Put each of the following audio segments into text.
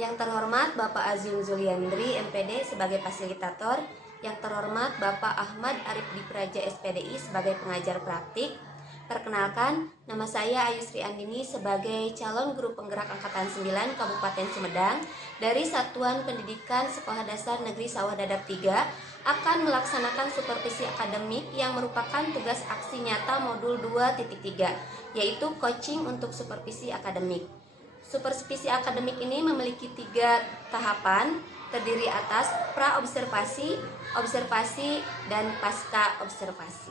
Yang terhormat Bapak Azim Zuliandri, MPD sebagai fasilitator. Yang terhormat Bapak Ahmad Arif Dipraja, SPDI sebagai pengajar praktik. Perkenalkan, nama saya Ayusri Andini sebagai calon guru penggerak Angkatan 9 Kabupaten Sumedang dari Satuan Pendidikan Sekolah Dasar Negeri Sawah Dadap 3 akan melaksanakan supervisi akademik yang merupakan tugas aksi nyata modul 2.3, yaitu coaching untuk supervisi akademik. Supervisi akademik ini memiliki 3 tahapan, terdiri atas pra-observasi, observasi, dan pasca observasi.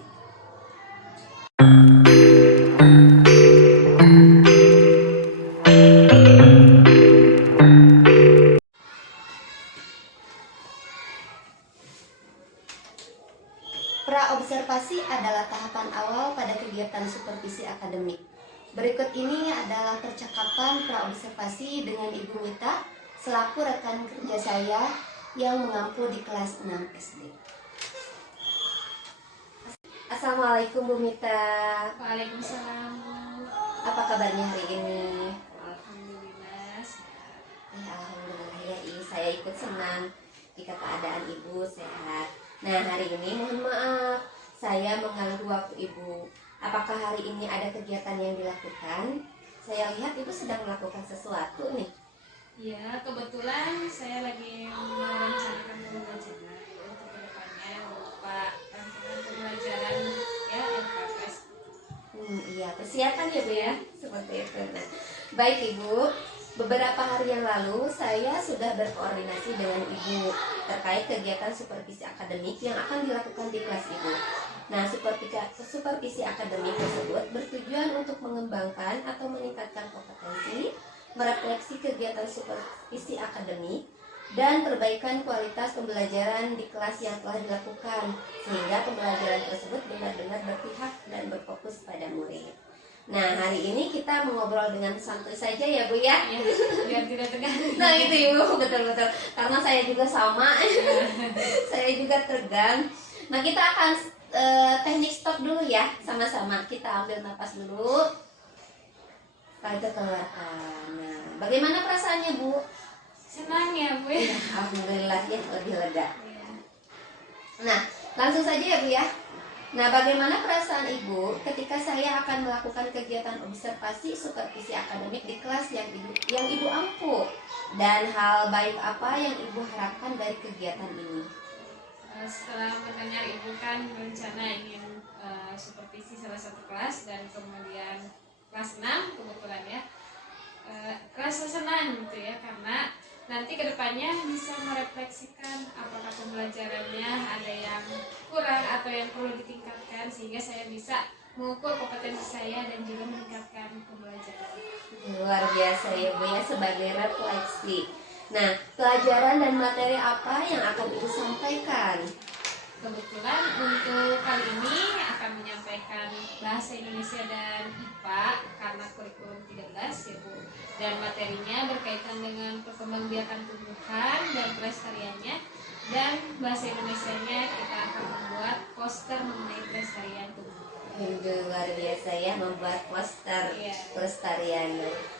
Pra-observasi adalah tahapan awal pada kegiatan supervisi akademik. Berikut ini adalah percakapan pra-observasi dengan Ibu Mita selaku rekan kerja saya yang mengampu di kelas 6 SD. Assalamualaikum Bu Mita. Waalaikumsalam, Bu. Apa kabarnya hari ini? Alhamdulillah sehat. Ya, alhamdulillah ya, saya ikut senang jika keadaan Ibu sehat. Nah, hari ini mohon maaf saya mengganggu waktu Ibu. Apakah hari ini ada kegiatan yang dilakukan? Saya lihat Ibu sedang melakukan sesuatu nih. Ya, kebetulan saya lagi merencanakan pembelajaran untuk kedepannya berupa rangkaian pembelajaran ya LKS. Iya, persiapan ya Bu ya, seperti itu. Nah, baik Ibu, beberapa hari yang lalu saya sudah berkoordinasi dengan Ibu terkait kegiatan supervisi akademik yang akan dilakukan di kelas Ibu. Nah, supervisi akademik tersebut bertujuan untuk mengembangkan atau meningkatkan kompetensi, merefleksi kegiatan supervisi akademik, dan perbaikan kualitas pembelajaran di kelas yang telah dilakukan, sehingga pembelajaran tersebut benar-benar berpihak dan berfokus pada murid. Nah, hari ini kita mengobrol dengan santai saja ya Bu ya, Biar tidak tegang. Nah itu Ibu, betul-betul, karena saya juga sama, saya juga tegang. Nah, kita akan teknik stop dulu ya, sama-sama. Kita ambil napas dulu, setelah itu keluarkan. Nah, bagaimana perasaannya Bu? Senang ya, Bu. Ya, alhamdulillah ya, lebih lega. Ya. Nah, langsung saja ya Bu ya. Nah, bagaimana perasaan Ibu ketika saya akan melakukan kegiatan observasi supervisi akademik di kelas yang Ibu ampu? Dan hal baik apa yang Ibu harapkan dari kegiatan ini? Setelah mendengar Ibu kan berencana ingin supervisi salah satu kelas dan kemudian kelas 6 kebetulan ya. Kelas senang gitu ya, karena nanti kedepannya bisa merefleksikan apakah pembelajarannya ada yang kurang atau yang perlu ditingkatkan, sehingga saya bisa mengukur kompetensi saya dan juga meningkatkan pembelajaran. Luar biasa ya Bu ya, sebagai refleksi. Nah, pelajaran dan materi apa yang akan Ibu sampaikan? Kebetulan untuk kali ini akan menyampaikan bahasa Indonesia dan IPA karena kurikulum 13 ya Bu. Dan materinya berkaitan dengan perkembangbiakan tumbuhan dan pelestariannya. Dan bahasa Indonesianya kita akan membuat poster mengenai pelestarian tumbuhan. Luar biasa ya, membuat poster pelestariannya.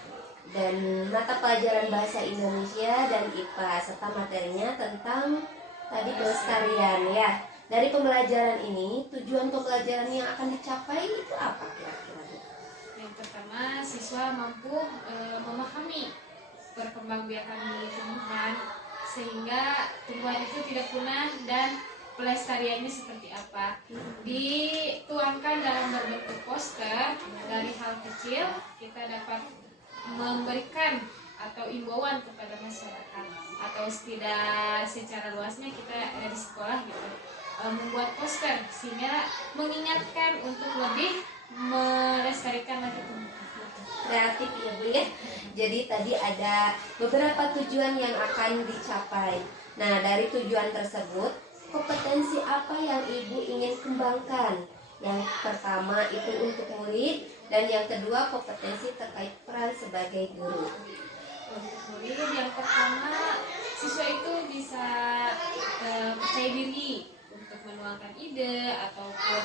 Dan mata pelajaran bahasa Indonesia dan IPA serta materinya tentang tadi pelestarian ya. Dari pembelajaran ini, tujuan pembelajaran yang akan dicapai itu apa kira-kira? Yang pertama, siswa mampu memahami perkembangbiakan tumbuhan sehingga tumbuhan itu tidak punah dan pelestariannya seperti apa. Dituangkan dalam berbentuk poster. Dari hal kecil kita dapat memberikan atau imbauan kepada masyarakat, atau tidak secara luasnya kita di sekolah gitu membuat poster sehingga mengingatkan untuk lebih melestarikan lagi tumbuhan. Kreatif ya Bu ya. Jadi tadi ada beberapa tujuan yang akan dicapai. Nah, dari tujuan tersebut, kompetensi apa yang Ibu ingin kembangkan? Yang pertama itu untuk murid, dan yang kedua kompetensi terkait peran sebagai guru. Untuk murid, yang pertama siswa itu bisa percaya diri untuk menuangkan ide ataupun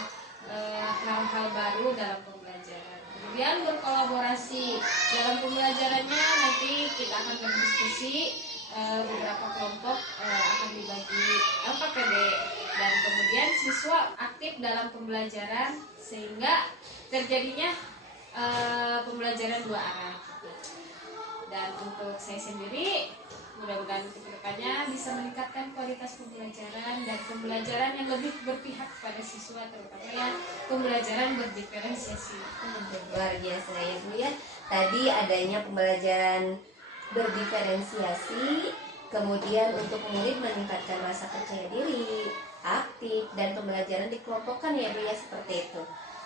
hal-hal baru dalam pembelajaran. kemudian berkolaborasi dalam pembelajarannya. Nanti kita akan berdiskusi, beberapa kelompok akan dibagi LKPD, dan kemudian siswa aktif dalam pembelajaran sehingga terjadinya pembelajaran dua arah. Dan untuk saya sendiri, mudah-mudahan untuk kedepannya bisa meningkatkan kualitas pembelajaran dan pembelajaran yang lebih berpihak pada siswa, terutama yang pembelajaran berdiferensiasi. Luar biasa ya Bu ya. Tadi adanya pembelajaran berdiferensiasi, kemudian untuk murid meningkatkan rasa percaya diri, aktif, dan pembelajaran dikelompokkan ya Bu ya, seperti itu.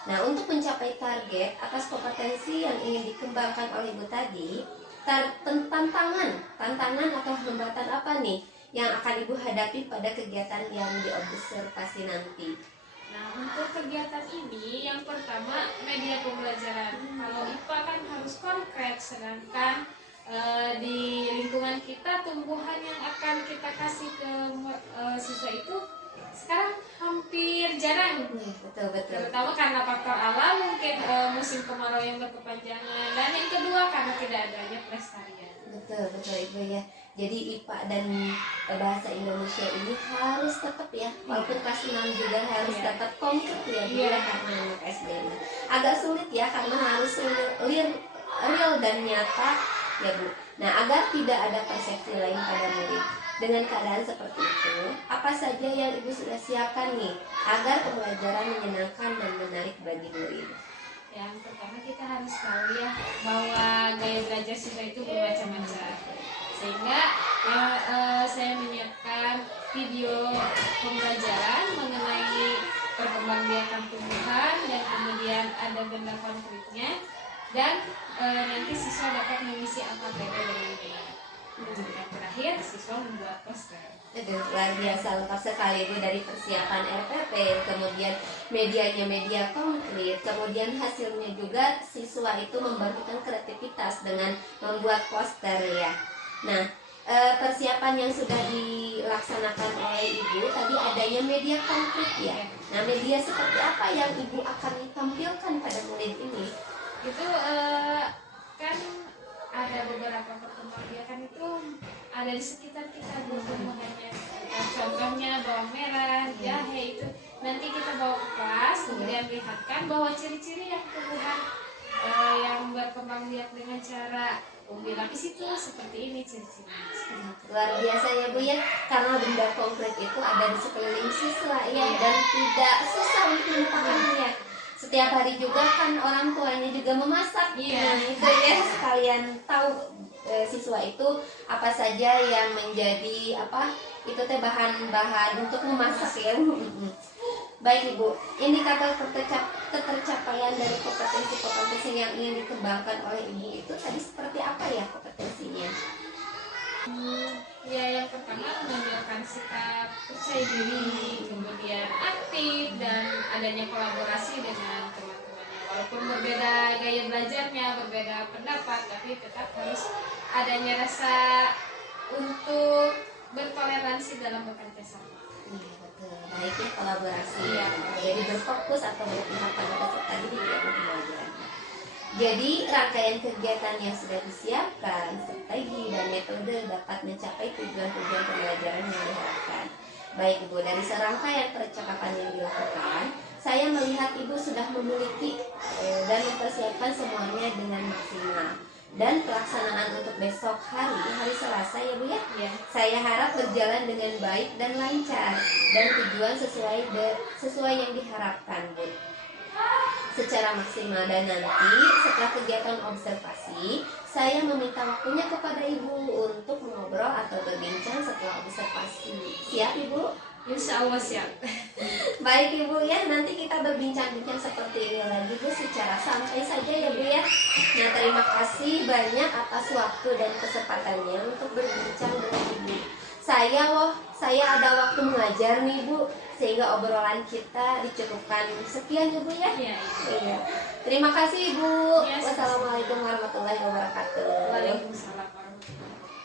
Nah, untuk mencapai target atas kompetensi yang ingin dikembangkan oleh Ibu tadi, tantangan atau hambatan apa nih yang akan Ibu hadapi pada kegiatan yang diobservasi nanti? Nah, untuk kegiatan ini yang pertama media pembelajaran. Kalau IPA kan harus konkret, sedangkan di lingkungan kita tumbuhan yang akan kita kasih ke siswa itu sekarang hampir jarang. Betul. Terutama karena faktor alam, mungkin musim kemarau yang berkepanjangan, dan yang kedua karena tidak adanya pelestarian. Betul Ibu ya. Jadi IPA dan bahasa Indonesia ini harus tetap ya, walaupun kelas 6 juga harus tetap konkret ya Bu ya, karena anak SD. Agak sulit ya karena harus real dan nyata ya Bu. Nah, agar tidak ada persepsi lain pada murid. Dengan keadaan seperti itu, apa saja yang Ibu sudah siapkan nih agar pembelajaran menyenangkan dan menarik bagi murid? Yang pertama kita harus tahu ya bahwa gaya belajar siswa itu bermacam-macam, sehingga saya menyiapkan video pembelajaran mengenai perkembangbiakan tumbuhan, dan kemudian ada benda konkretnya, dan nanti siswa dapat mengisi LKPD dengan benar. Yang terakhir, siswa membuat poster. Luar biasa, lengkap sekali Bu, dari persiapan RPP, kemudian medianya media konkret, kemudian hasilnya juga siswa itu membangkitkan kreativitas dengan membuat poster ya. Nah, persiapan yang sudah dilaksanakan oleh Ibu tadi adanya media konkret ya. Nah, media seperti apa yang Ibu akan tampilkan pada murid ini? Itu kan ada beberapa perkembangbiakan itu ada di sekitar kita tumbuhannya. Contohnya bawang merah, jahe, itu nanti kita bawa ke kelas, kemudian lihatkan bahwa ciri-ciri yang tumbuhan yang berkembang biak dengan cara umbi lapis itu seperti ini ciri-cirinya. Luar biasa ya Bu ya, karena benda konkret itu ada di sekeliling siswa ya, dan tidak susah untuk menemukannya. Setiap hari juga kan orang tuanya juga memasak. Nah, itu ya, sekalian tahu siswa itu apa saja yang menjadi itu teh bahan-bahan untuk memasak ya. Baik Ibu, indikator ketercapaian dari kompetensi yang ingin dikembangkan oleh Ibu itu tadi seperti apa ya kompetensinya? Ya, yang pertama menunjukkan sikap percaya diri, kemudian aktif, dan adanya kolaborasi dengan teman-temannya. Walaupun berbeda gaya belajarnya, berbeda pendapat, tapi tetap harus adanya rasa untuk bertoleransi dalam bekerja sama. Iya betul, baiknya kolaborasi ya. Jadi berfokus atau berpihak pada peserta didik ya Bu pembelajaran. Jadi rangkaian kegiatan yang sudah disiapkan, strategi dan metode dapat mencapai tujuan-tujuan pembelajaran yang diharapkan. Baik Ibu, dari serangkaian percakapan yang dilakukan, saya melihat Ibu sudah memiliki dan mempersiapkan semuanya dengan maksimal. Dan pelaksanaan untuk besok hari Selasa ya Bu ya, saya harap berjalan dengan baik dan lancar, dan tujuan sesuai yang diharapkan Bu, secara maksimal. Dan nanti setelah kegiatan observasi, saya meminta waktunya kepada Ibu untuk mengobrol atau berbincang setelah observasi. Siap Ibu? Insya Allah siap. Baik Ibu ya, nanti kita berbincang-bincang seperti ini lagi Bu, secara santai saja ya Bu ya. Nah, terima kasih banyak atas waktu dan kesempatannya untuk berbincang dengan Ibu. Saya ada waktu mengajar nih Bu, sehingga obrolan kita dicukupkan sekian ya Bu ya. Iya. Terima kasih Ibu. Wassalamualaikum warahmatullahi wabarakatuh. Waalaikumsalam warahmatullahi wabarakatuh.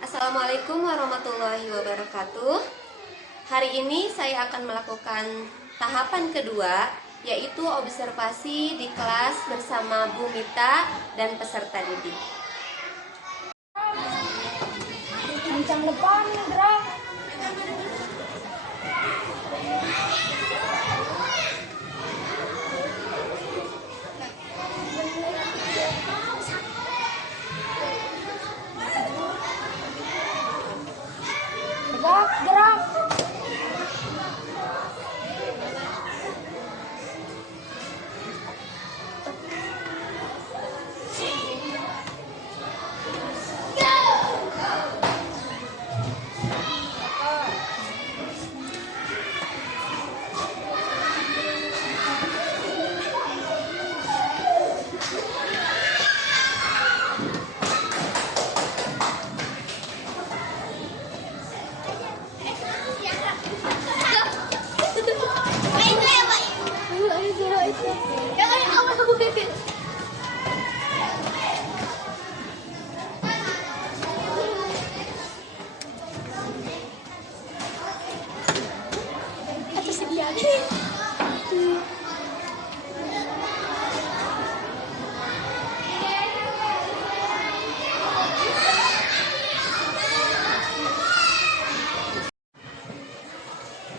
Assalamualaikum warahmatullahi warahmatullahi wabarakatuh. Hari ini saya akan melakukan tahapan kedua, yaitu observasi di kelas bersama Bu Mita dan peserta didik. Kencang depan, gerak. Gerak, gerak.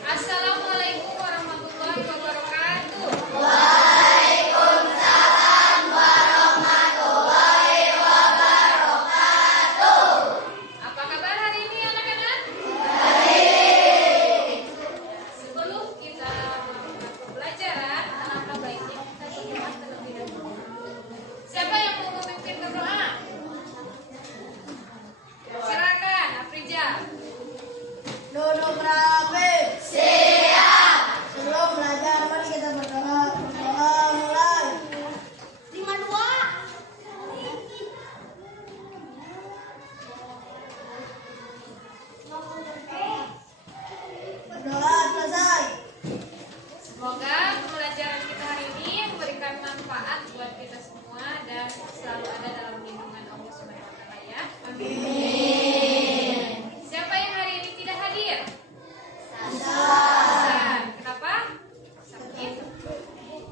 Assalamualaikum warahmatullahi wabarakatuh. Apa kabar hari ini anak-anak? Sebelum kita melakukan pembelajaran, alangkah baiknya kita berdoa terlebih dahulu. Siapa yang mau memimpin berdoa? Silakan, Afrija. Duduk rapi. Siap. Sebelum belajar, mari kita berdoa. Berdoa mulai. 52. Berdoa selesai. Semoga pembelajaran kita hari ini memberikan manfaat buat kita semua dan selalu ada dalam lindungan Allah Subhanahu wa taala ya. Amin. Siapa yang hari ini tidak hadir? Hasan. Kenapa? Sakit.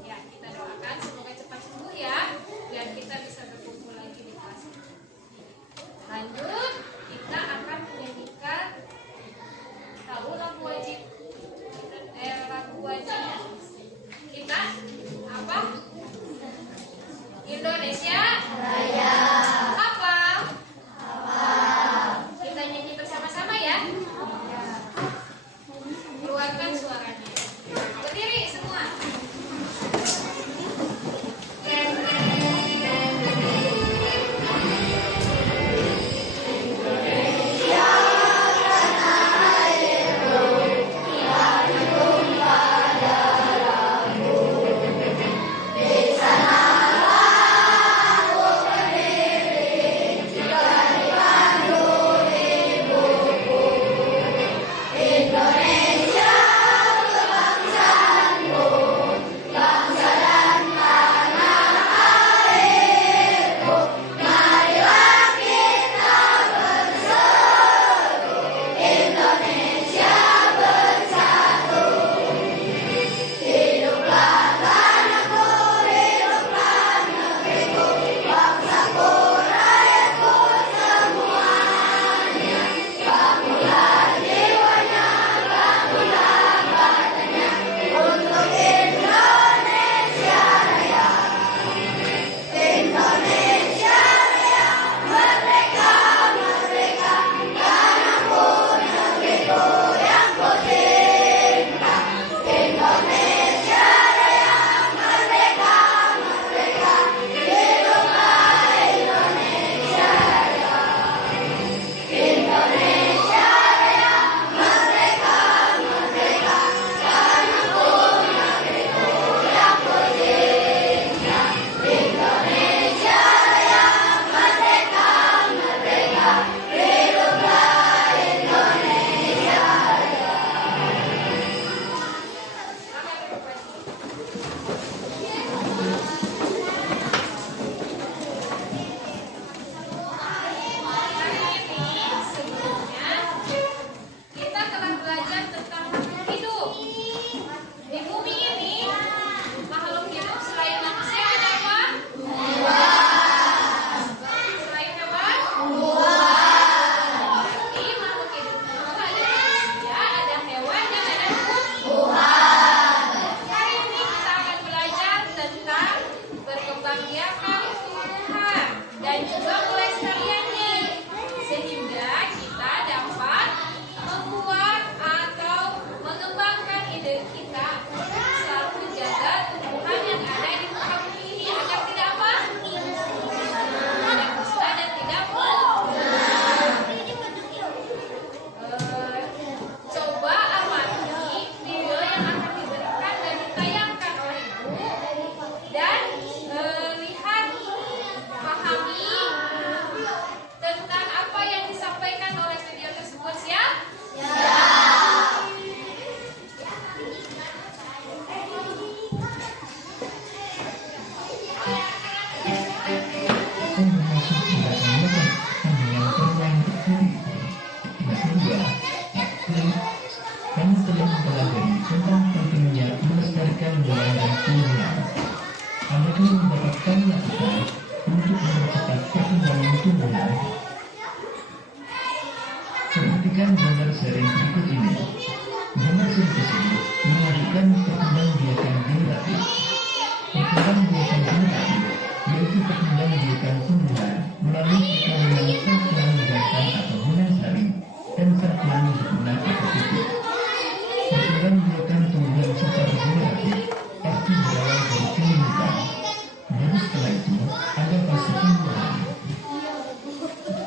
Ya, kita doakan semoga cepat sembuh ya, biar kita bisa berkumpul lagi di kelas ini. Lanjut, kita akan menyanyikan tahu lagu wajib. Lagu wajib kita apa? Indonesia Raya. Apa? Kita nyanyi bersama-sama ya. Keluarkan suaranya. Berdiri semua. Perhatikan gambar sharing berikut ini. Gambar sharing tersebut menunjukkan perkembangbiakan generatif. Perkembangbiakan generatif yaitu perkembangbiakan tumbuhan melalui perkawinan sel-tulang jantan atau benang saring dan sel-tulang betina atau putih. Perkembangbiakan tumbuhan secara generatif pasti berawal dari penyembuhan. Baru setelah itu ada fase pembuahan.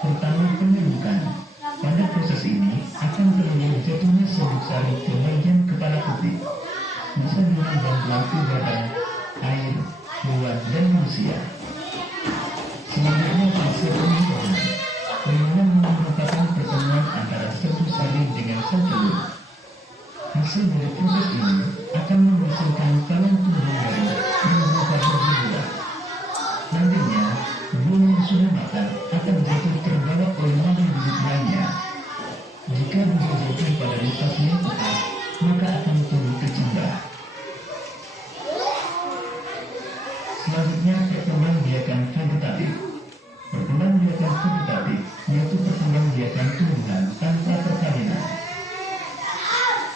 Pertama, penyembuhan. Pada proses ini akan terlihat jatuhnya serbuk sari ke bagian kepala putih. Bisa dengan bantuan udara, air, hewan, dan manusia. Selanjutnya fase pembuahan. Pembuahan merupakan pertemuan antara serbuk sari dengan sel telur. Hasil dari proses ini akan menghasilkan kalung tumbuhan baru yang berupa berbuah. Nantinya, buah yang sudah matang akan jatuh terbawa oleh magnet bibit lainnya. Jika buah jatuh pada lokasi yang tepat, maka akan tumbuh kecambah. Selanjutnya, perkembangbiakan vegetatif. Perkembangbiakan vegetatif yaitu perkembangbiakan tumbuhan tanpa perkawinan.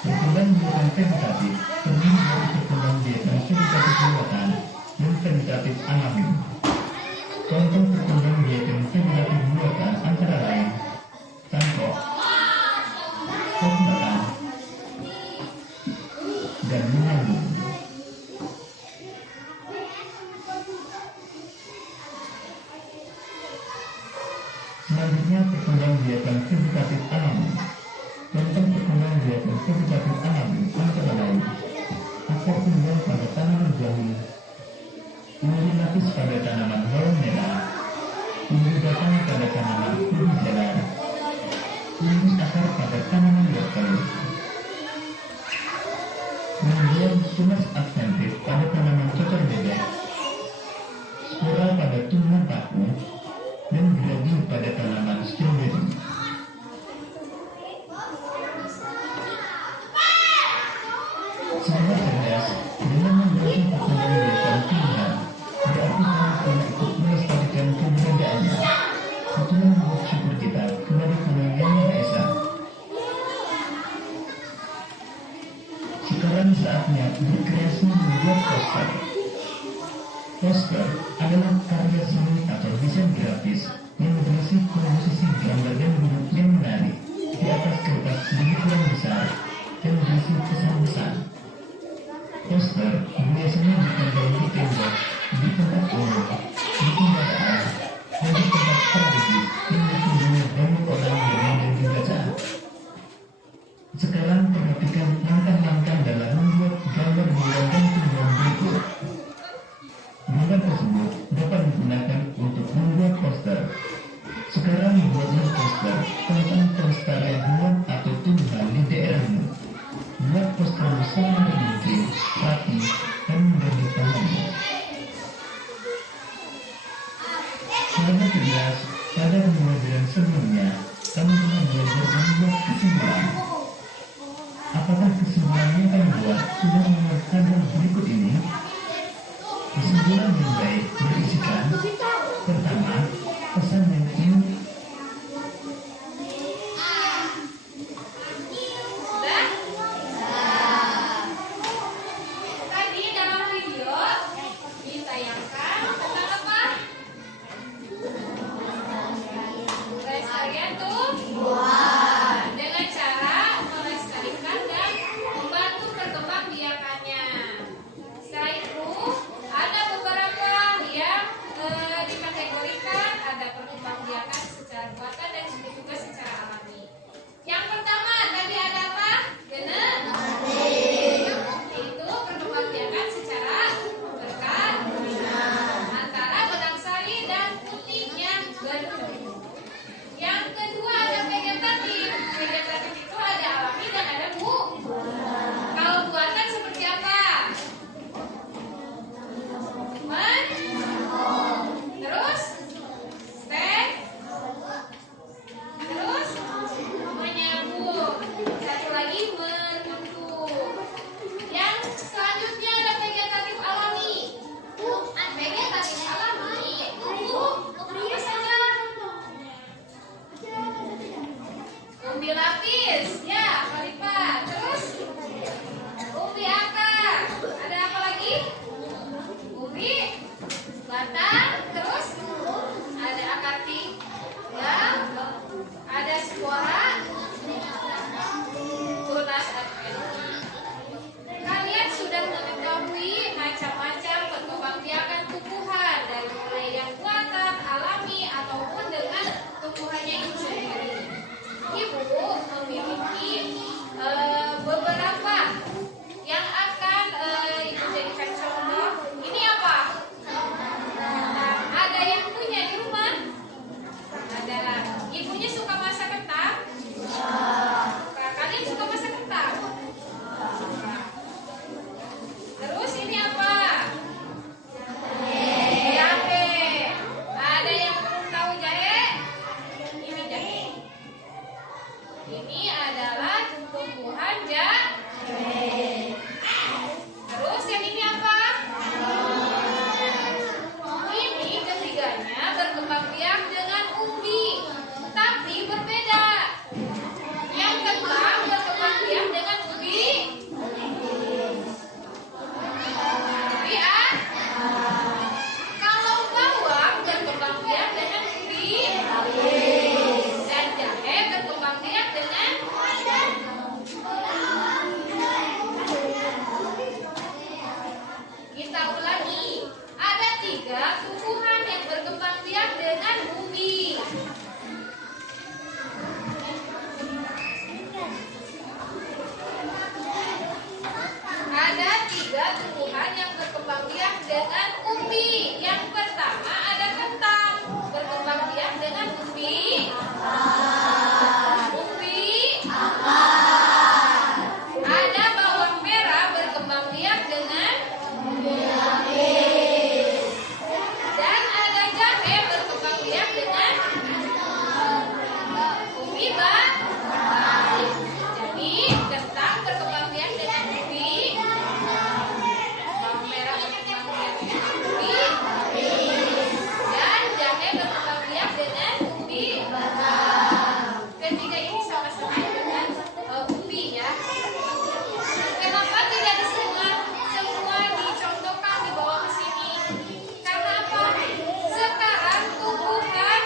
Perkembangbiakan vegetatif terdiri dari perkembangbiakan vegetatif buatan dan vegetatif alami. Contoh perkembangbiakan vegetatif buatan antara lain tangkok, pot batang, dan mengandung. Selanjutnya perkembangbiakan vegetatif alami. Contoh perkembangbiakan vegetatif alami antara lain akar tumbuhan pada tanaman jagung, umur lapis pada tanaman bawang merah, umur batang pada tanaman ubi jalar, umur akar pada tanaman wortel, kemudian tunas adventif pada tanaman cocor bebek, spora pada tumbuhan paku, dan gerabih pada tanaman stroberi. Sahabat cerdas, dengan membantu perkembangbiakan tumbuhan, berarti kami telah ikut melestarikan keberadaannya. Itulah membuat syukur kita kepada Tuhan Yang Maha Esa. Sekarang saatnya berkreasi membuat poster. Poster adalah karya seni atau desain grafis yang berisi komposisi gambar dan bentuk yang menarik di atas kertas berukuran besar dan berisi pesan-pesan. Poster biasanya ditempel di tembok, di tempat umum, di kendaraan, dan di tempat strategis yang dikunjungi banyak orang yang dibaca. Sekarang perhatikan langkah-langkah dalam membuat gambar bulan dan tumbuhan berikut. Gambar tersebut dapat digunakan untuk membuat poster. Sekarang buatlah poster tentang pelestarian hewan atau tumbuhan di daerahmu. Buat poster besar mungkin, rapi, dan mudah dipahami. Sahabat cerdas, pada pembelajaran sebelumnya, kami telah belajar membuat kesimpulan. Apakah kesimpulan yang kami buat sudah memuat hal berikut ini? Kesimpulan yang baik berisikan: pertama, pesan yang unik. Tadi dalam video ditayangkan tentang apa? Pelestarian tumbuhan dengan cara melestarikan dan membantu perkembangbiakannya. Setelah itu ada beberapa yang dikategorikan, ada perkembangbiakan secara buatan dan juga secara alami. Yang pertama tadi ada apa? Yaitu perkembangbiakan secara berkawinan antara benang sari dan putih yang bertumbuh. Yang kedua ada vegetatif. Vegetatif itu ada alami dan ada kalau buatan seperti apa? Terus stek, terus umbi lapis, ya, Khalifah. Terus umbi akar. Ada apa lagi? Umbi batang. Terus ada akar tinggal. Ada spora. Tunas adventi. Kalian sudah mengetahui macam-macam perkembangbiakan tumbuhan dari mulai yang buatan, alami ataupun dengan tumbuhannya itu sendiri. Ibu memiliki beberapa yang akan Ibu jadikan contoh. Ini apa? Nah, ada yang punya di rumah? Ada. Ibunya suka masak kentang? Kalian suka masak kentang? Terus ini apa? Jahe. Ada yang belum tahu jahe? Ini jahe. Ini adalah tumbuhan jahe. Terus yang ini apa? Ini ketiganya berkembang biak dengan umbi, tapi berbeda. Yang kentang berkembang biak dengan umbi. Kalau bawang berkembang biak dengan umbi, dan jahe berkembang biak dengan kita ulangi. Ada 3 tumbuhan yang berkembang biak dengan umbi. Ada 3 tumbuhan yang berkembang biak dengan umbi. Yang pertama ada kentang berkembang biak dengan umbi. Ada bawang merah berkembang biak dengan dan ada jahe berkembang biak dengan umbi batang. Jadi kentang berkembang biak dengan umbi, bawang merah berkembang biak dengan umbi, dan jahe berkembang biak dengan umbi batang. Ketiga ini sama-sama dengan umbi ya. Kenapa tidak semua dicontohkan dibawa ke sini? Karena apa? Sekarang tumbuhan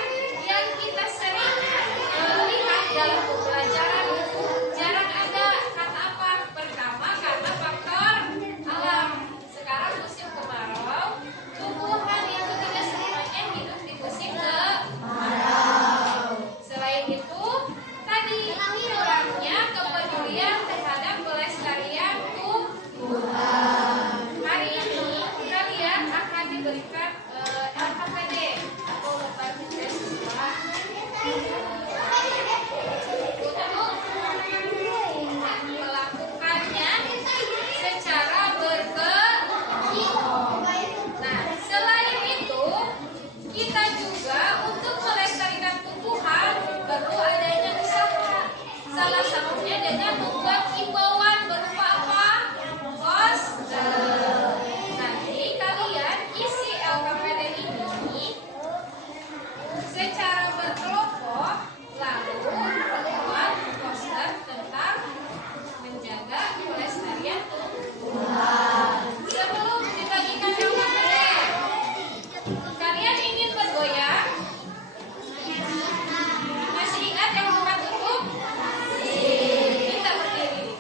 yang kita sering lihat dalam pembelajaran itu jarang ada. Karena apa? Pertama karena faktor alam. Sekarang musim kemarau, tumbuhan itu tidak semuanya hidup di musim kemarau. Selain itu, tadi kurangnya kepedulian terhadap pelestarian tumbuhan. Hari ini kalian akan diberikan LKPD atau lembar tugas siswa untuk melakukannya secara berkelompok. Nah, selain itu kita juga untuk melestarikan tumbuhan perlu adanya usaha. Salah satunya dengan membuat himbauan berupa apa? Poster. Nanti kalian isi LKPD ini secara berkelompok, lalu membuat poster tentang menjaga pelestarian tumbuhan. Sebelum dibagikan LKPD, kalian ingin bergoyang? Masih ingat yang tempat duduk? Kita berdiri.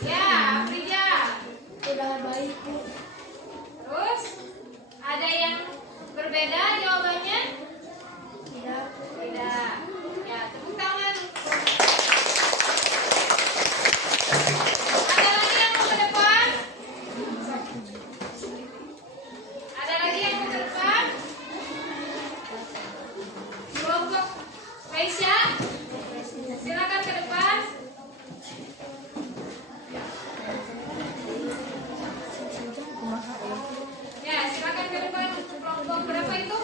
Ya, Afrija. Udah baik, Bu. Terus ada yang berbeda jawabannya? Tidak. Tidak. Ya, tepuk tangan. Ada lagi yang mau ke depan? Ada lagi yang mau ke depan? Kelompok Raisya, silakan ke depan. Ya, silakan ke depan. Kelompok berapa itu?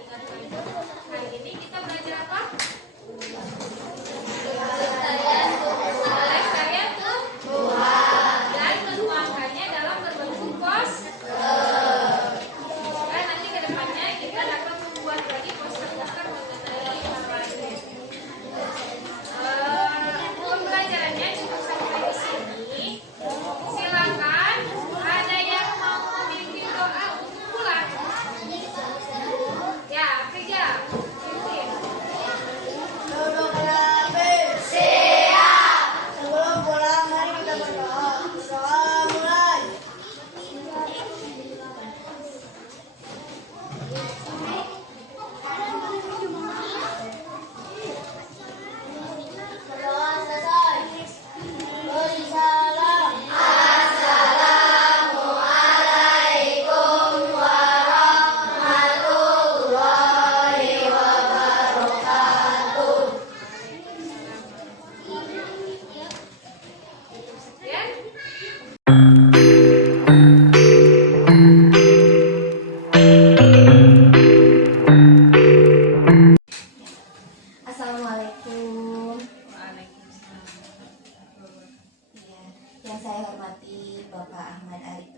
ingat lagi. Hari ini kita belajar apa? Pelestarian tumbuhan dan menuangkannya dalam berbentuk dan nanti ke depannya kita dapat membuat lagi poster-poster mengenai hal ini. Pembelajarannya cukup sampai di sini. Silakan, ada yang mau memimpin doa untuk pulang? Ya, kerja. Pimpin. Sebelum pulang, mari kita berdoa. Doa mulai. Berdoa selesai. Beri salam. Ya. Assalamualaikum. Waalaikumsalam. Iya, yang saya hormati Bapak Ahmad Arif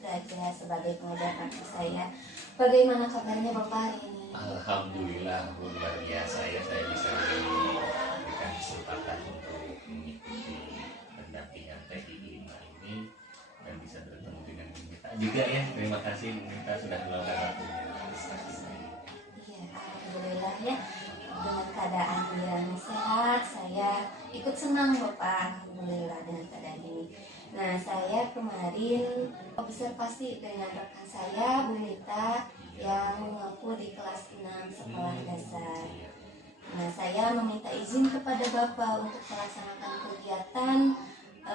Praja sebagai pengajar praktik saya. Bagaimana kabarnya Bapak hari ini? Alhamdulillah luar biasa ya, saya bisa diberikan kesempatan untuk mengikuti pendampingan TI 5 ini dan bisa bertemu dengan Bung Mita juga ya. Terima kasih Bung Mita sudah meluangkan waktunya. Iya, alhamdulillah ya. Dengan keadaan yang sehat, saya ikut senang Bapak. Alhamdulillah dengan keadaan ini. Nah, saya kemarin observasi dengan rekan saya, Bu Mita, yang mengaku di kelas 6 sekolah dasar. Nah, saya meminta izin kepada Bapak untuk melaksanakan kegiatan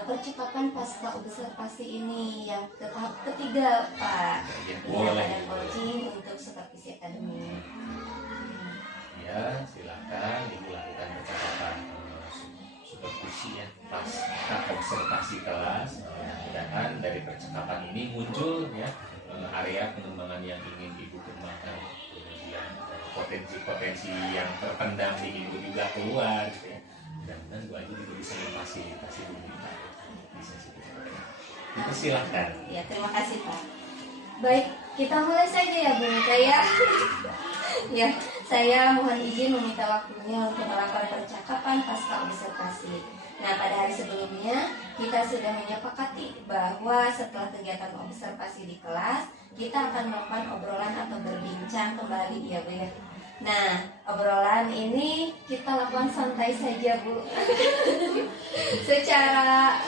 percakapan pasca observasi ini yang ke tahap ketiga, Pak. Boleh. Ada coaching untuk supervisi akademik. Ya, silakan dilakukan percakapan supervisi ya pasca observasi kelas. Mudah-mudahan dari percakapan ini muncul ya area pengembangan yang ingin Ibu kembangkan, kemudian potensi-potensi yang terpendam di Ibu juga keluar gitu ya. Mudah-mudahan Bu Aji juga bisa memfasilitasi Bu Mita di sesi berikutnya. Itu silakan. Ya, terima kasih Pak. Baik, kita mulai saja ya Bu Mita ya. Ya, saya mohon izin meminta waktunya untuk melakukan percakapan pasca observasi. Nah, pada hari sebelumnya kita sudah menyepakati bahwa setelah kegiatan observasi di kelas, kita akan melakukan obrolan atau berbincang kembali ya Bu ya. Nah, obrolan ini kita lakukan santai saja Bu. Secara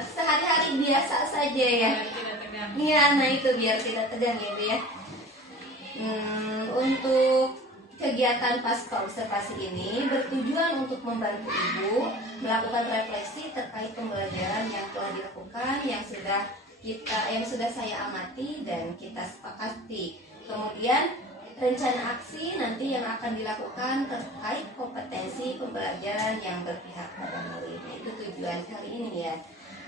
sehari-hari biasa saja ya. Biar tidak tegang. Iya, nah itu biar tidak tegang ya Bu ya. Untuk kegiatan pasca observasi ini bertujuan untuk membantu Ibu melakukan refleksi terkait pembelajaran yang telah dilakukan, yang sudah saya amati dan kita sepakati. Kemudian rencana aksi nanti yang akan dilakukan terkait kompetensi pembelajaran yang berpihak pada murid. Nah, itu tujuan kali ini ya.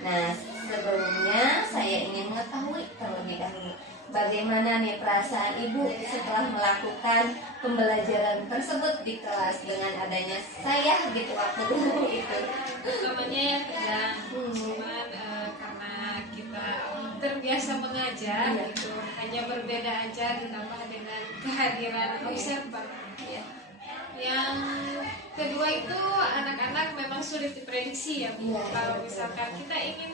Nah, sebelumnya saya ingin mengetahui terlebih dahulu bagaimana nih perasaan Ibu setelah melakukan pembelajaran tersebut di kelas dengan adanya saya gitu waktu itu. Namanya ya tegang, cuman karena kita terbiasa mengajar Iya. gitu, hanya berbeda aja ditambah dengan kehadiran observer. Ya. Yang kedua itu anak-anak memang sulit diprediksi ya Bu. Iya, Kalau iya, misalkan betul. kita ingin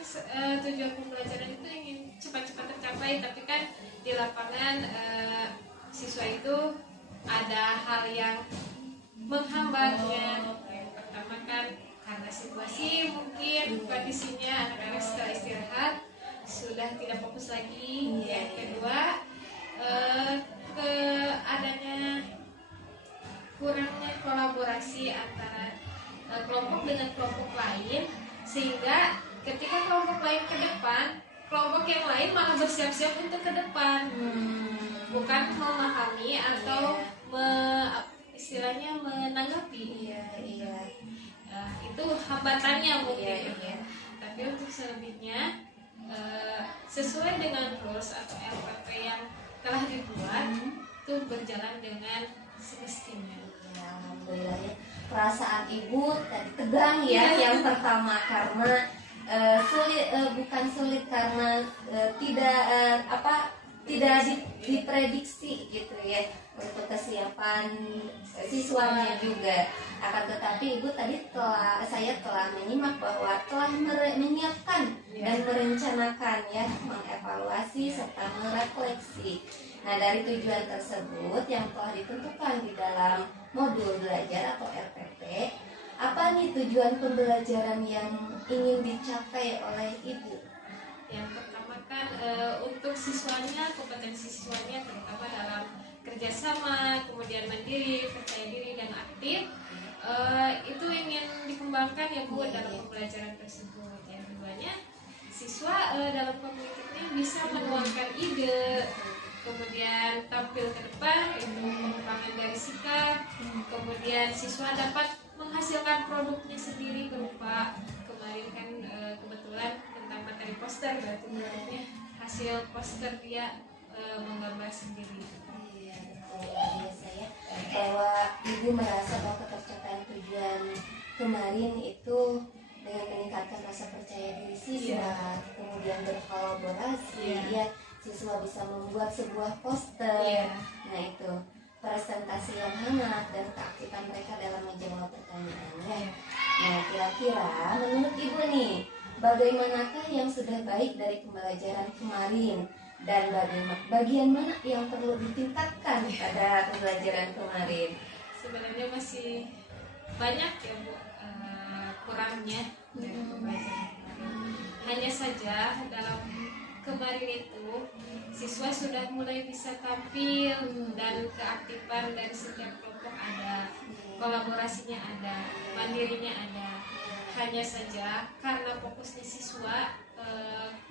tujuan pembelajaran itu ingin cepat-cepat tercapai, tapi kan di lapangan siswa itu ada hal yang menghambatnya. Yang pertama kan karena situasi mungkin kondisinya anak-anak setelah istirahat sudah tidak fokus lagi. Yang kedua adanya kurangnya kolaborasi antara kelompok dengan kelompok lain, sehingga ketika kelompok lain ke depan, kelompok yang lain malah bersiap-siap untuk ke depan, bukan memahami atau istilahnya menanggapi. Iya. Itu hambatannya mungkin. Iya. Tapi untuk selebihnya sesuai dengan rules atau RPP yang telah dibuat, itu berjalan dengan semestinya. Ya, alhamdulillah ya. Perasaan ibu tadi tegang ya yang pertama karena sulit, bukan sulit karena tidak diprediksi gitu ya untuk kesiapan siswanya juga. Akan tetapi ibu tadi saya telah menyimak bahwa telah menyiapkan dan merencanakan ya, mengevaluasi serta merefleksi. Nah, dari tujuan tersebut yang telah ditentukan di dalam modul belajar atau RPP, apa nih tujuan pembelajaran yang ingin dicapai oleh ibu? Yang pertama kan untuk siswanya, kompetensi siswanya terutama dalam kerjasama, kemudian mandiri, percaya diri dan aktif, itu ingin dikembangkan ya Bu dalam pembelajaran tersebut. Yang keduanya, siswa dalam komunitasnya bisa menuangkan ide, kemudian tampil ke depan itu pengembangan dari sikap, kemudian siswa dapat menghasilkan produknya sendiri berupa kemarin kan kebetulan tentang materi poster, berarti produknya hasil poster dia menggambar sendiri. Iya, luar biasa ya. Bahwa ibu merasa bahwa ketercapaian tujuan kemarin itu dengan meningkatkan rasa percaya diri siswa, kemudian berkolaborasi, ya siswa bisa membuat sebuah poster. Nah itu presentasi yang hangat dan keaktifan mereka dalam menjawab pertanyaannya. Nah kira-kira menurut ibu nih, bagaimanakah yang sudah baik dari pembelajaran kemarin dan bagian mana yang perlu ditingkatkan pada pembelajaran kemarin? Sebenarnya masih banyak ya Bu kurangnya dari pembelajaran kemarin. Hanya saja dalam kemarin itu siswa sudah mulai bisa tampil dan keaktifan dari setiap kelompok ada, kolaborasinya ada, mandirinya ada. Hanya saja karena fokusnya siswa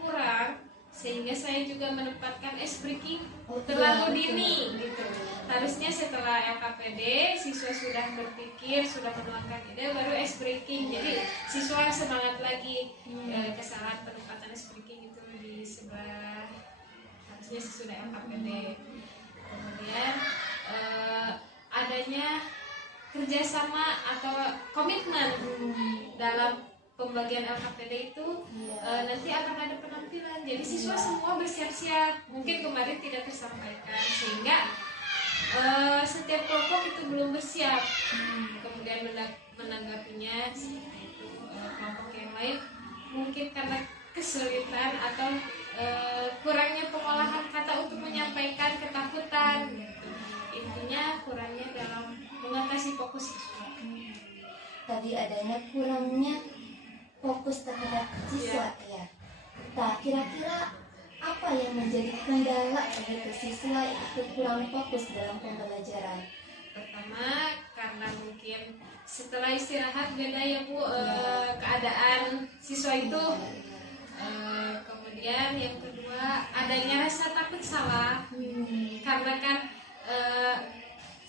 kurang, sehingga saya juga menempatkan ice breaking terlalu dini gitu. Harusnya setelah LKPD siswa sudah berpikir, sudah menuangkan ide, baru ice breaking. Jadi siswa semangat lagi. Kesalahan penempatan ice breaking itu di sebelah, harusnya sesudah LKPD. Kemudian adanya kerjasama atau komitmen dalam pembagian LKPD itu nanti akan ada penampilan. Jadi siswa semua bersiap-siap. Mungkin kemarin tidak tersampaikan sehingga setiap kelompok itu belum bersiap. Kemudian menanggapinya itu kelompok yang lain mungkin karena kesulitan atau kurangnya pengolahan kata untuk menyampaikan, ketakutan gitu. Intinya kurangnya dalam mengatasi fokus siswa. Tadi adanya kurangnya fokus terhadap siswa ya. Nah kira-kira apa yang menjadi kendala begitu siswa itu kurang fokus dalam pembelajaran? Pertama karena mungkin setelah istirahat beda ya Bu keadaan siswa itu. Kemudian yang kedua adanya rasa takut salah karena kan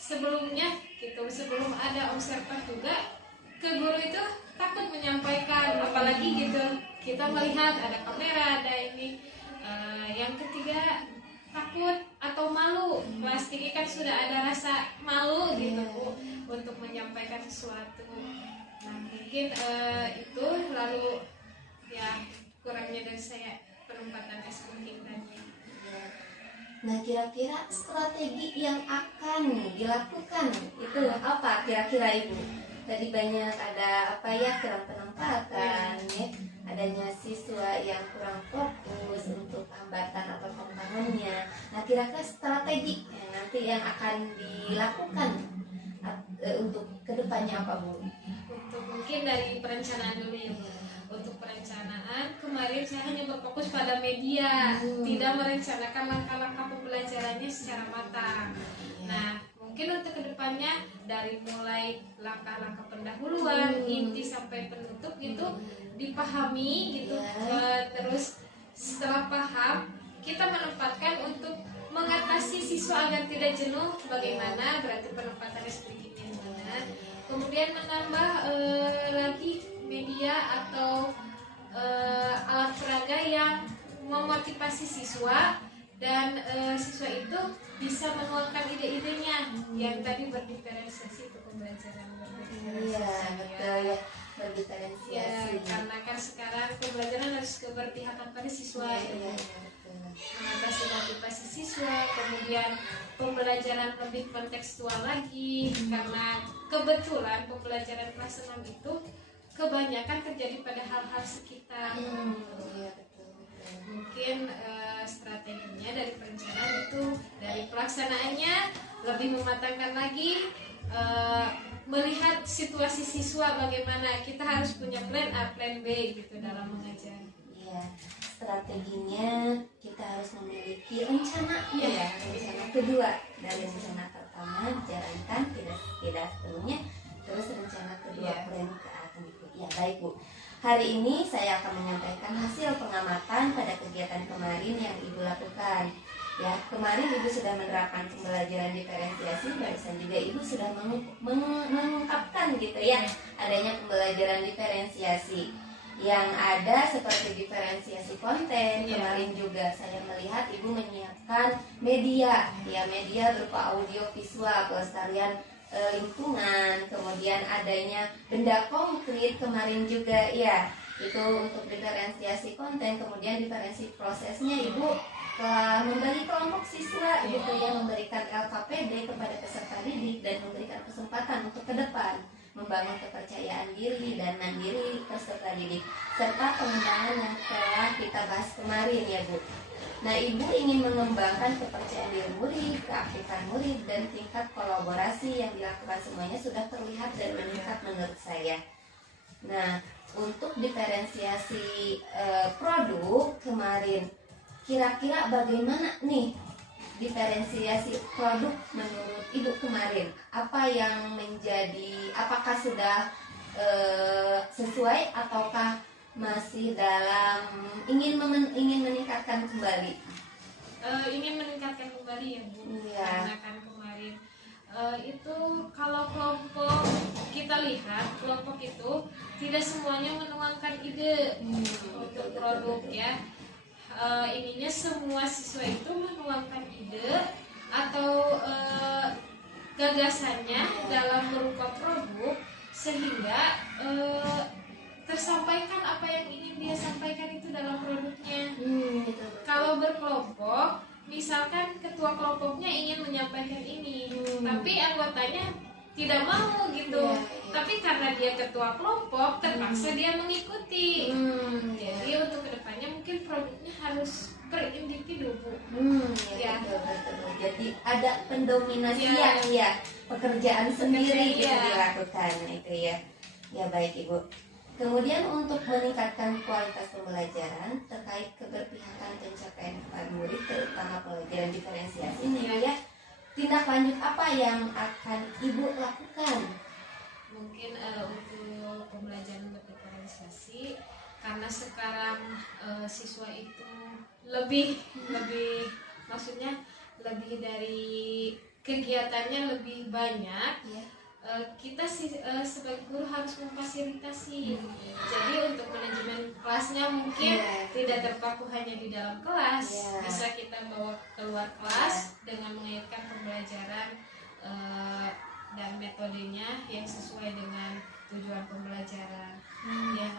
sebelumnya gitu, sebelum ada observer juga ke guru itu takut menyampaikan, apalagi gitu kita melihat ada kamera, ada ini. Yang ketiga takut atau malu, plastik kan sudah ada rasa malu gitu Bu untuk menyampaikan sesuatu. Nah mungkin itu lalu ya kurangnya dari saya penempatan SPG tadi. Nah kira-kira strategi yang akan dilakukan itu apa kira-kira Ibu? Tadi banyak ada apa ya, kurang penempatan ya, adanya siswa yang kurang fokus untuk hambatan atau tantangannya. Nah kira-kira strategi nanti yang akan dilakukan untuk kedepannya apa Bu? Untuk mungkin dari perencanaan dulu ya Bu. Untuk perencanaan kemarin saya hanya berfokus pada media, tidak merencanakan langkah-langkah pembelajarannya secara matang. Nah mungkin untuk kedepannya dari mulai langkah-langkah pendahuluan, inti sampai penutup gitu dipahami gitu. Terus setelah paham kita menempatkan untuk mengatasi siswa agar tidak jenuh bagaimana, berarti penempatan SPG-nya gimana. Kemudian menambah lagi media atau alat peraga yang memotivasi siswa dan siswa itu bisa menuangkan ide-idenya yang tadi berdiferensiasi untuk pembelajaran berdiferensiasi. Iya, betul ya, Ya, berdiferensiasi. karena kan sekarang pembelajaran harus keberpihakan pada siswa, Iya, betul. mengatasi motivasi siswa, kemudian pembelajaran lebih kontekstual lagi, karena kebetulan pembelajaran kelas 6 itu kebanyakan terjadi pada hal-hal sekitar. Iya, betul, betul. Mungkin strateginya dari perencanaan itu, dari pelaksanaannya lebih mematangkan lagi, melihat situasi siswa bagaimana, kita harus punya plan A, plan B gitu dalam mengajar. Iya, strateginya kita harus memiliki rencana ya, rencana kedua. Dari rencana pertama jalankan tidak sepenuhnya, terus rencana kedua Iya. plan ke akan diikuti. Ya, baik Bu. Hari ini saya akan menyampaikan hasil pengamatan pada kegiatan kemarin yang Ibu lakukan. Ya, kemarin Ibu sudah menerapkan pembelajaran diferensiasi, barusan juga Ibu sudah mengungkapkan gitu ya, adanya pembelajaran diferensiasi. Yang ada seperti diferensiasi konten. Iya. Kemarin juga saya melihat Ibu menyiapkan media, ya media berupa audio visual, pelestarian lingkungan, kemudian adanya benda konkret kemarin juga ya, itu untuk diferensiasi konten. Kemudian diferensi prosesnya Ibu telah membagi kelompok siswa gitu ya, memberikan LKPD kepada peserta didik dan memberikan kesempatan untuk ke depan membangun kepercayaan diri dan mandiri peserta didik, serta pengembangan yang telah kita bahas kemarin ya Bu. Nah, Ibu ingin mengembangkan kepercayaan diri murid, keaktifan murid, dan tingkat kolaborasi yang dilakukan semuanya sudah terlihat dan meningkat menurut saya. Nah, untuk diferensiasi produk kemarin, kira-kira bagaimana nih diferensiasi produk menurut Ibu kemarin? Apa yang menjadi, apakah sudah sesuai ataukah masih dalam ingin meningkatkan kembali? Ingin meningkatkan kembali ya Bu. Iya. Karena kan kemarin itu kalau kelompok kita lihat, kelompok itu tidak semuanya menuangkan ide untuk produk ya. Ininya semua siswa itu menuangkan ide atau gagasannya dalam berupa produk, sehingga tersampaikan apa yang ingin dia sampaikan itu dalam produknya. Gitu. Kalau berkelompok, misalkan ketua kelompoknya ingin menyampaikan ini, tapi anggotanya tidak mau gitu. Iya, iya. Tapi karena dia ketua kelompok, terpaksa dia mengikuti. Jadi untuk kedepannya mungkin produknya harus per individu Bu. Ya, Ya. betul. Jadi ada pendominasian Ya. ya, pekerjaan sendiri gitu Iya. dilakukan itu ya. Ya, baik Ibu. Kemudian untuk meningkatkan kualitas pembelajaran terkait keberpihakan pencapaian kepada murid, terutama pelajaran diferensiasi ini ya, tindak lanjut apa yang akan Ibu lakukan? Mungkin untuk pembelajaran berdiferensiasi, karena sekarang siswa itu lebih maksudnya lebih dari kegiatannya lebih banyak Ya. kita sebagai guru harus memfasilitasi. Jadi untuk manajemen kelasnya mungkin Iya. tidak terpaku hanya di dalam kelas, Iya. bisa kita bawa keluar kelas dengan mengaitkan pembelajaran dan metodenya yang sesuai dengan tujuan pembelajaran. Yang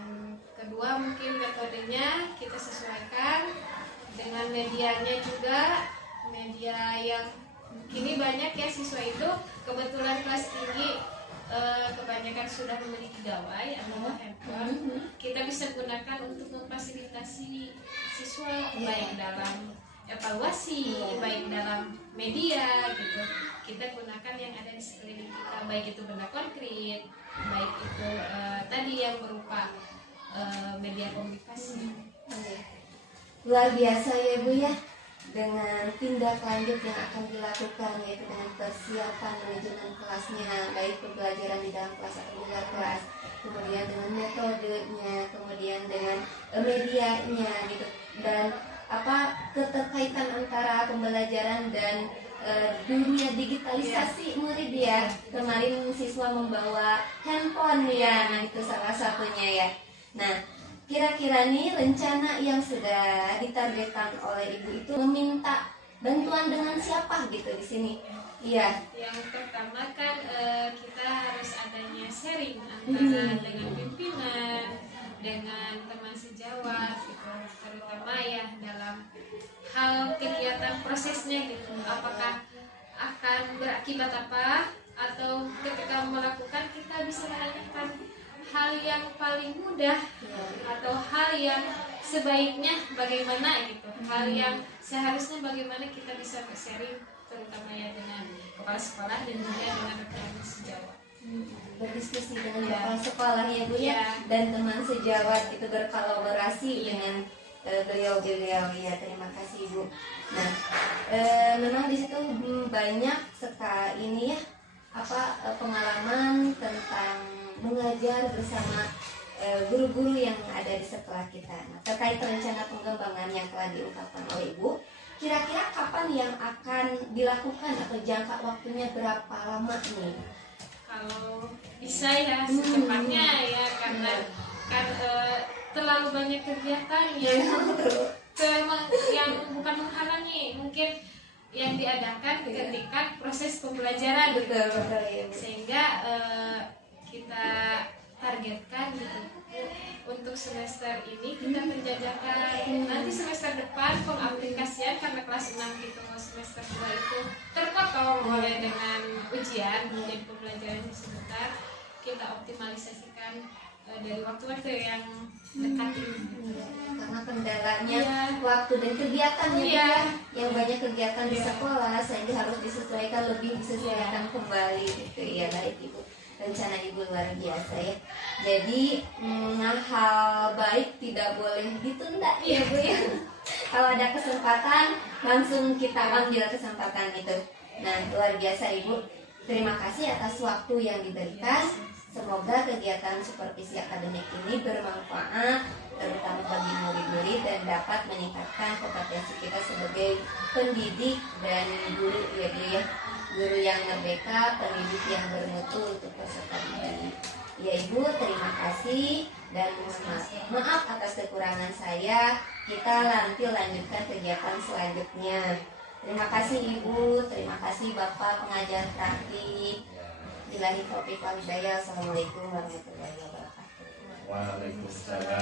kedua mungkin metodenya kita sesuaikan dengan medianya juga, media yang kini banyak ya siswa itu kebetulan kelas tinggi kebanyakan sudah memiliki gawai atau handphone. Kita bisa gunakan untuk memfasilitasi siswa baik dalam evaluasi, baik dalam media gitu. Kita gunakan yang ada di sekeliling kita, baik itu benda konkret, baik itu tadi yang berupa media komunikasi. Luar biasa ya Bu ya, dengan tindak lanjut yang akan dilakukan yaitu dengan persiapan manajemen kelasnya, baik pembelajaran di dalam kelas atau di luar kelas, kemudian dengan metodenya, kemudian dengan medianya gitu, dan keterkaitan antara pembelajaran dan dunia digitalisasi murid ya. Kemarin siswa membawa handphone ya, nah itu salah satunya ya. Nah, kira-kira nih rencana yang sudah ditargetkan oleh Ibu itu meminta bantuan dengan siapa gitu di sini? Iya. Yang pertama kan kita harus adanya sharing antara dengan pimpinan, dengan teman sejawat gitu, terutama ya dalam hal kegiatan prosesnya gitu, apakah akan berakibat apa, atau ketika melakukan kita bisa menanyakan hal yang paling mudah atau hal yang sebaiknya bagaimana gitu, hal yang seharusnya bagaimana kita bisa sharing, terutama ya dengan kepala sekolah dan juga dengan rekan sejawat. Berdiskusi dengan Iya. kepala sekolah ya Bu ya, Iya. dan teman sejawat itu berkolaborasi Iya. dengan beliau-beliau ya. Terima kasih Bu. Nah, memang di situ banyak sekali ini ya pengalaman tentang mengajar bersama guru-guru yang ada di sekolah kita. Nah, terkait rencana pengembangan yang telah diungkapkan oleh Ibu, kira-kira kapan yang akan dilakukan atau jangka waktunya berapa lama nih? Kalau bisa ya secepatnya ya, karena kan terlalu banyak kegiatan yang bukan menghalangi mungkin yang diadakan ketika proses pembelajaran gitu. Betul ya Bu. Sehingga kita targetkan gitu, untuk semester ini kita penjajakan, nanti semester depan pengaplikasian karena kelas 6 gitu, semester 2 itu terpotong oleh dengan ujian, jadi pembelajaran sebentar kita optimalisasikan dari waktu-waktu yang dekat ini. Karena kendalanya Iya. waktu dan kegiatannya Bu, Iya. ya, yang banyak kegiatan di Iya. sekolah sehingga harus disesuaikan, lebih disesuaikan kembali gitu ya. Baik Ibu, rencana Ibu luar biasa ya. Jadi hal baik tidak boleh ditunda ya Bu ya. Kalau ada kesempatan langsung kita ambil kesempatan itu. Nah, luar biasa Ibu. Terima kasih atas waktu yang diberikan. Semoga kegiatan supervisi akademik ini bermanfaat terutama bagi murid-murid dan dapat meningkatkan kompetensi kita sebagai pendidik dan guru ya Bu ya. Guru yang merdeka, pendidik yang bermutu untuk peserta didik. Ya Ibu, terima kasih dan maaf atas kekurangan saya. Kita nanti lanjutkan kegiatan selanjutnya. Terima kasih Ibu, terima kasih Bapak pengajar praktik. Billahi taufiq wal hidayah. Assalamualaikum warahmatullahi wabarakatuh. Waalaikumsalam